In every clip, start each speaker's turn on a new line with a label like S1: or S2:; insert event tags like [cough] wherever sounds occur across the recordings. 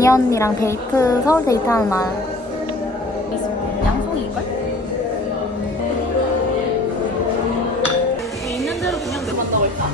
S1: 언니 언니랑 데이트 서울 데이트하는 날 양송일걸?
S2: 있는 대로 그냥 내만다고 했다.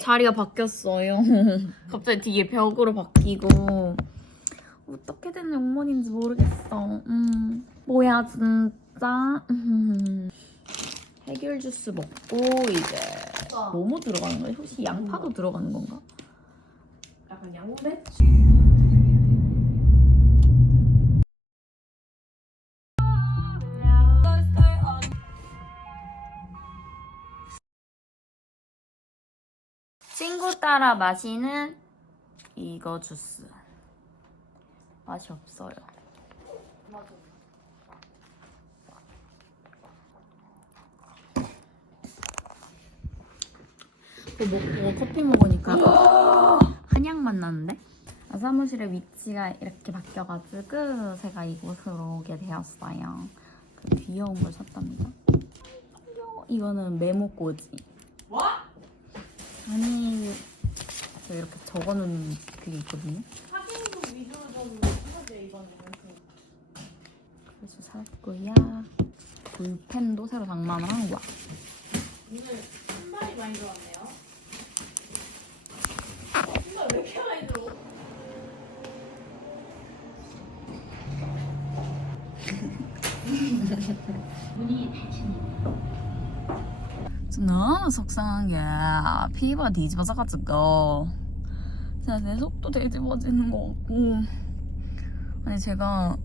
S1: 자리가 바뀌었어요. [laughs] 갑자기 뒤에 벽으로 바뀌고 어떻게 된 영문인지 모르겠어. 음, 뭐야 진짜. 음. [laughs] 해결 주스 먹고 이제 뭐뭐 들어가는 거야? 혹시 양파도 들어가는 건가?
S2: 약간 양배?
S1: 친구 따라 마시는 이거 주스. 맛이 없어요. 그거 먹고 커피 먹으니까 [gasps] 한약 맛 나는데? 아, 사무실의 위치가 이렇게 바뀌어가지고 제가 이곳으로 오게 되었어요. 그 귀여운 걸 샀답니다. 이거는 메모꽂이.
S2: 뭐?
S1: 아니 저 이렇게 적어놓은 그게 있거든요.
S2: 사진도 위주로 좀 하는데 이거는
S1: 그래서 샀고요. 볼펜도 새로 장만을 한 거야.
S2: 오늘 신발이 많이 들어왔네요. 신발 왜 이렇게 많이 들어? [laughs]
S1: 저 너무 속상한 게 피부가 뒤집어져가지고 진짜 내 속도 뒤집어지는 거 같고 아니 제가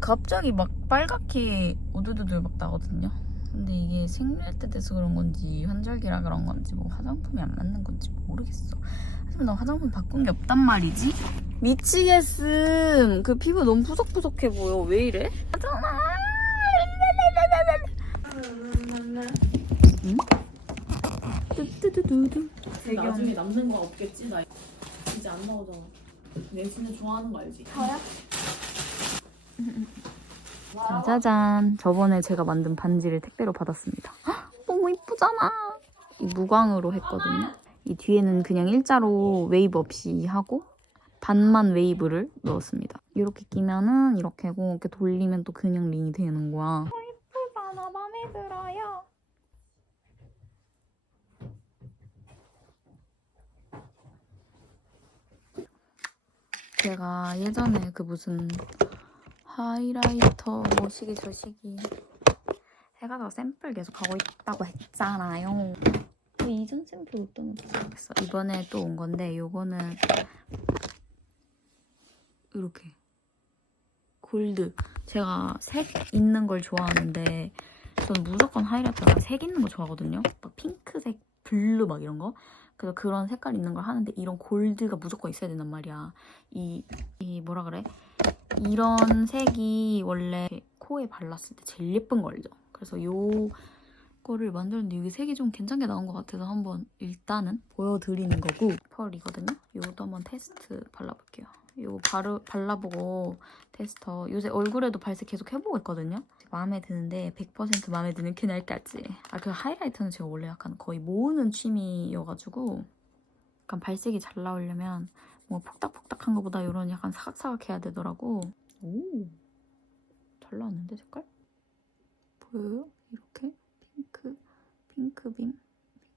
S1: 갑자기 막 빨갛게 우두두두 막 나거든요. 근데 이게 생리할 때 돼서 그런 건지 환절기라 그런 건지 뭐 화장품이 안 맞는 건지 모르겠어. 하지만 나 화장품 바꾼 게 없단 말이지. 미치겠음. 그 피부 너무 푸석푸석해 보여. 왜 이래? 하잖아. 뚜뚜뚜뚜뚜.
S2: 나중에 남는 거 없겠지? 나 이제 안 나오잖아. 내신을 좋아하는 거 알지?
S1: 저요? 짜자잔. 저번에 제가 만든 반지를 택배로 받았습니다. 헉, 너무 이쁘잖아. 이 무광으로 했거든요. 이 뒤에는 그냥 일자로 웨이브 없이 하고 반만 웨이브를 넣었습니다. 이렇게 끼면은 이렇게고 이렇게 돌리면 또 그냥 링이 되는 거야. 이쁘다. 나 마음에 들어요. 제가 예전에 그 무슨 하이라이터 뭐 시기 저 시기 해가지고 샘플 계속 하고 있다고 했잖아요. 왜 이전 샘플 못 떠는지 모르겠어. 이번에 또 온 건데 요거는 이렇게 골드. 제가 색 있는 걸 좋아하는데 저는 무조건 하이라이터가 색 있는 거 좋아하거든요. 막 핑크색, 블루 막 이런 거. 그래서 그런 색깔 있는 걸 하는데 이런 골드가 무조건 있어야 된단 말이야. 이, 이 뭐라 그래? 이런 색이 원래 코에 발랐을 때 제일 예쁜 거 알죠? 그래서 요 거를 만들었는데 이게 색이 좀 괜찮게 나온 것 같아서 한번 일단은 보여드리는 거고 펄이거든요? 요것도 한번 테스트 발라볼게요. 요거 바르, 발라보고 테스터 요새 얼굴에도 발색 계속 해보고 있거든요? 마음에 드는데 100% 마음에 드는 그날까지 아 그 하이라이터는 제가 원래 약간 거의 모으는 취미여가지고 약간 발색이 잘 나오려면 뭐 폭닥폭닥한 것보다 이런 약간 사각사각 해야 되더라고. 오, 잘 나왔는데 색깔? 보여요? 이렇게 핑크, 핑크빔,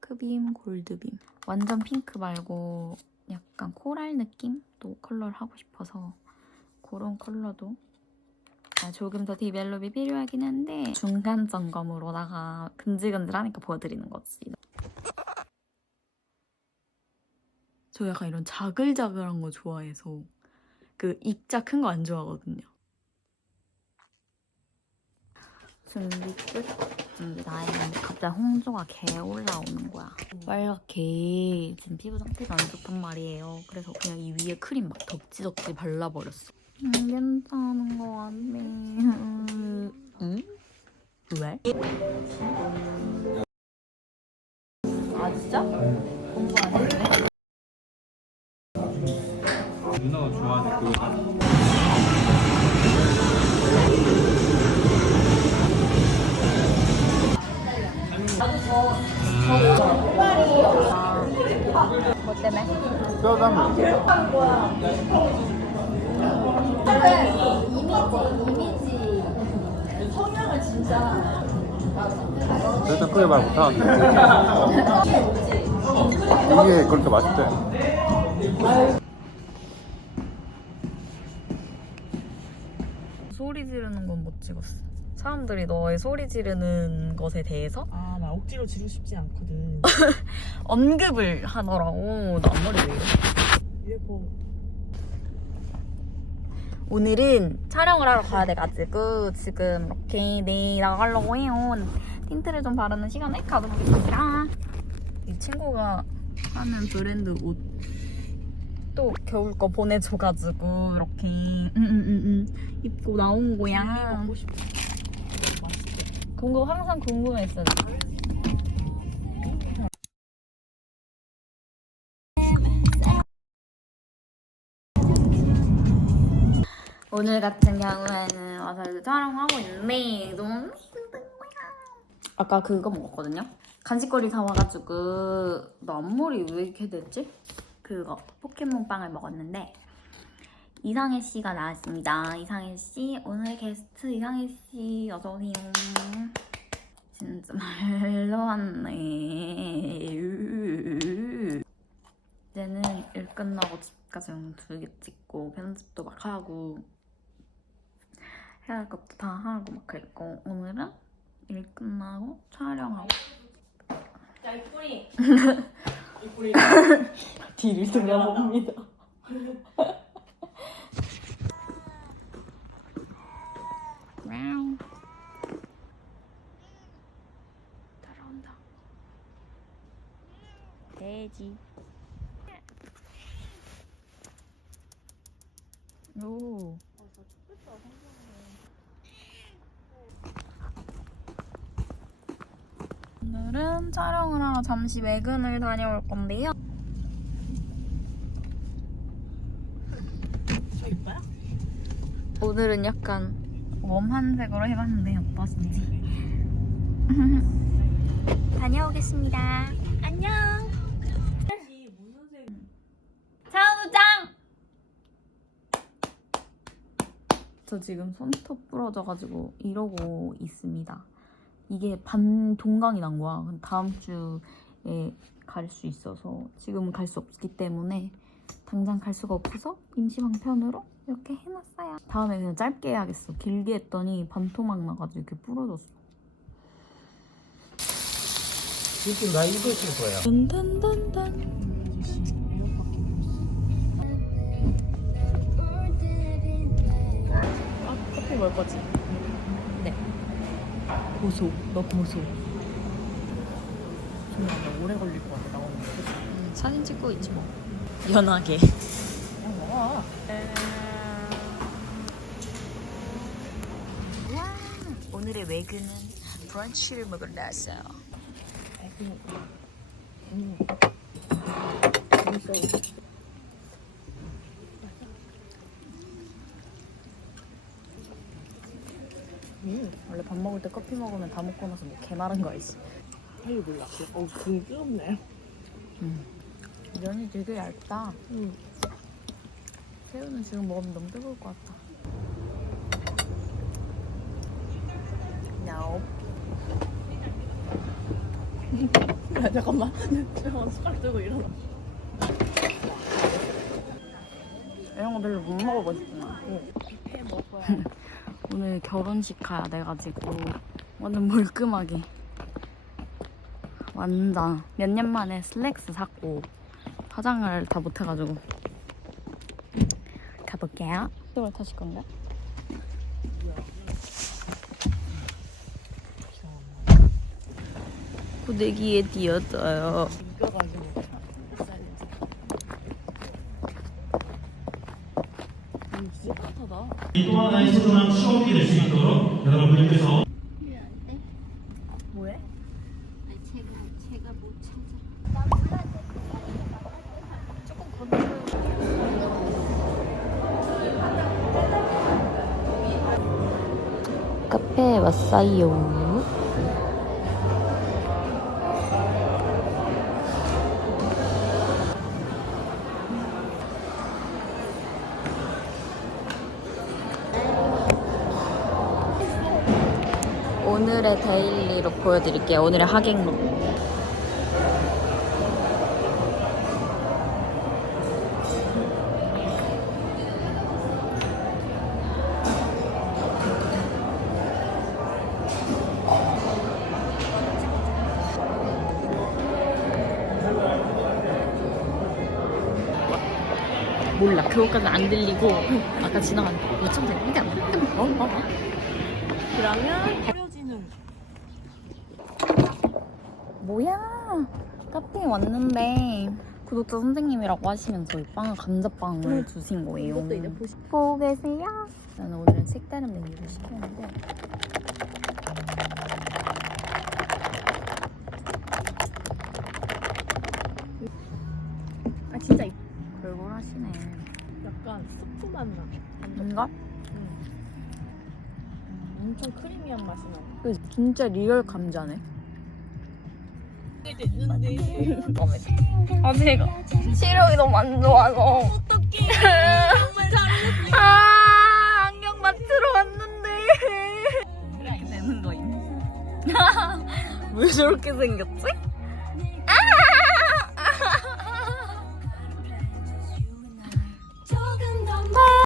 S1: 핑크빔, 골드빔. 완전 핑크 말고 약간 코랄 느낌도 컬러를 하고 싶어서 그런 컬러도 아, 조금 더 디벨롭이 필요하긴 한데 중간 점검으로다가 근질근질하니까 보여드리는 거지. 저 약간 이런 자글자글한 거 좋아해서 그 입자 큰 거 안 좋아하거든요. 준비 끝. 음, 나의 갑자기 홍조가 개 올라오는 거야. 빨갛게 지금 피부 상태가 안 좋단 말이에요. 그래서 그냥 이 위에 크림 막 덕지덕지 발라버렸어. 음, 괜찮은 거 같네. 음, 응? 왜? 아 진짜? 공부 안 했네?
S3: 누나가 좋아하는
S1: 때문에?
S3: 뼈다면 일단 크게 말 못하는데 이게 그렇게 맛있대
S1: 소리 지르는 건 못 찍었어. 사람들이 너의 소리 지르는 것에 대해서
S2: 아, 나 억지로 지르고 싶지 않거든. [laughs]
S1: 언급을 하더라고. 나 앞머리 왜 이래?
S2: 예뻐.
S1: 오늘은 촬영을 하러 가야 돼가지고 지금 이렇게 네 나가려고 해요. 틴트를 좀 바르는 시간에 가져보겠습니다. 이 친구가 하는 브랜드 옷. 또 겨울 거 보내줘가지고 이렇게 음, 음, 음, 음, 입고 나온 거야.
S2: 먹고 싶어. 맛있게.
S1: 그런 거 항상 궁금했어. 오늘 같은 경우에는 와서 이렇게 촬영하고 있는데 너무 힘든 거야. 아까 그거 먹었거든요. 간식거리 사 와가지고 나 앞머리 왜 이렇게 됐지? 그거 포켓몬 빵을 먹었는데 이상해 씨가 나왔습니다. 이상해 씨 오늘 게스트 이상해 씨 어서 오세요. 진짜 말로 왔네. 이제는 일 끝나고 집 가서 두개 찍고 편집도 막 하고 해야 할 것도 다 하고 막 그랬고 오늘은 일 끝나고 촬영하고
S2: 야, 이 뿌리. [laughs] 이 뿌리.
S1: 뒤를 돌아봅니다. [laughs] 와우. 따라온다. 돼지. 오. 오늘은 촬영을 하러 잠시 외근을 다녀올 건데요. 오늘은 약간 웜한색으로 해봤는데 어떠신지 [laughs] 다녀오겠습니다 안녕
S2: 이 무슨 색?
S1: 차우장 저 지금 손톱 부러져가지고 이러고 있습니다 이게 반 동강이 난 거야 다음 주에 갈 수 있어서 지금은 갈 수 없기 때문에 당장 갈 수가 없어서 임시 방편으로 이렇게 해놨어요. 다음에 그냥 짧게 해야겠어. 길게 했더니 반토막 나가지고 이렇게 부러졌어.
S3: 지금 나 이거 칠 거야
S2: 아, 먹을 거지?
S1: 네. 고소. 너 고소.
S2: 정말 나 오래 걸릴 것 같아, 나오는 거.
S1: 음, 사진 찍고 있지 뭐. 연하게.
S2: 그냥 먹어.
S1: 와, 오늘의 외근은 브런치를 먹으러 나왔어요.
S2: 음. 재밌어. 음,
S1: 원래 밥 먹을 때 커피 먹으면 다 먹고 나서 뭐 개마른 거 알지?
S2: 아유 몰라. 어, 그 뜨겁네.
S1: 면이 되게 얇다.
S2: 음.
S1: 새우는 지금 먹으면 너무 뜨거울 것 같다. No. [laughs]
S2: 야, 잠깐만. 잠깐만, 숟가락 들고 일어나.
S1: 이런 거 별로 못 먹어보셨구나.
S2: 해 [laughs] 먹어야.
S1: 오늘 결혼식 가야 돼가지고 완전 멀끔하게 완전 몇 년 만에 슬랙스 샀고 화장을 다 못해가지고 가볼게요. 이걸 타실 건가? 고데기에 뛰었어요.
S2: 이겨가지고. 음, 진짜 따뜻하다.
S4: 또 하나의 소중한 추억이 될 수 있도록 여러분께서
S1: 뭐해?
S5: 제가 제가 못 찾아.
S1: 카페에 왔어요. 오늘의 데일리로 보여드릴게요. 오늘의 하객룩. 몰라 그것까지 안 들리고 아까 원 이게 어? 어? 어? 그러면
S2: 뿌려지는
S1: 뭐야? 카페에 왔는데 구독자 선생님이라고 하시면서 저희 빵을 감자빵을 주신 거예요.
S2: 이것도 이제 보시
S1: 보고 계세요? 나는 오늘은 색다른 메뉴를 시켰는데.
S2: 아 진짜
S1: 걸걸하시네.
S2: 약간 스프 맛 나.
S1: 뭔가?
S2: 엄청 크리미한 맛이 나.
S1: 그 진짜 리얼 감자네 아 제가 시력이 너무 안 좋아서
S2: 어떡해 정말 잘했어
S1: 아 안경 맞추러 왔는데 이렇게 되는 거임 왜 저렇게 생겼지?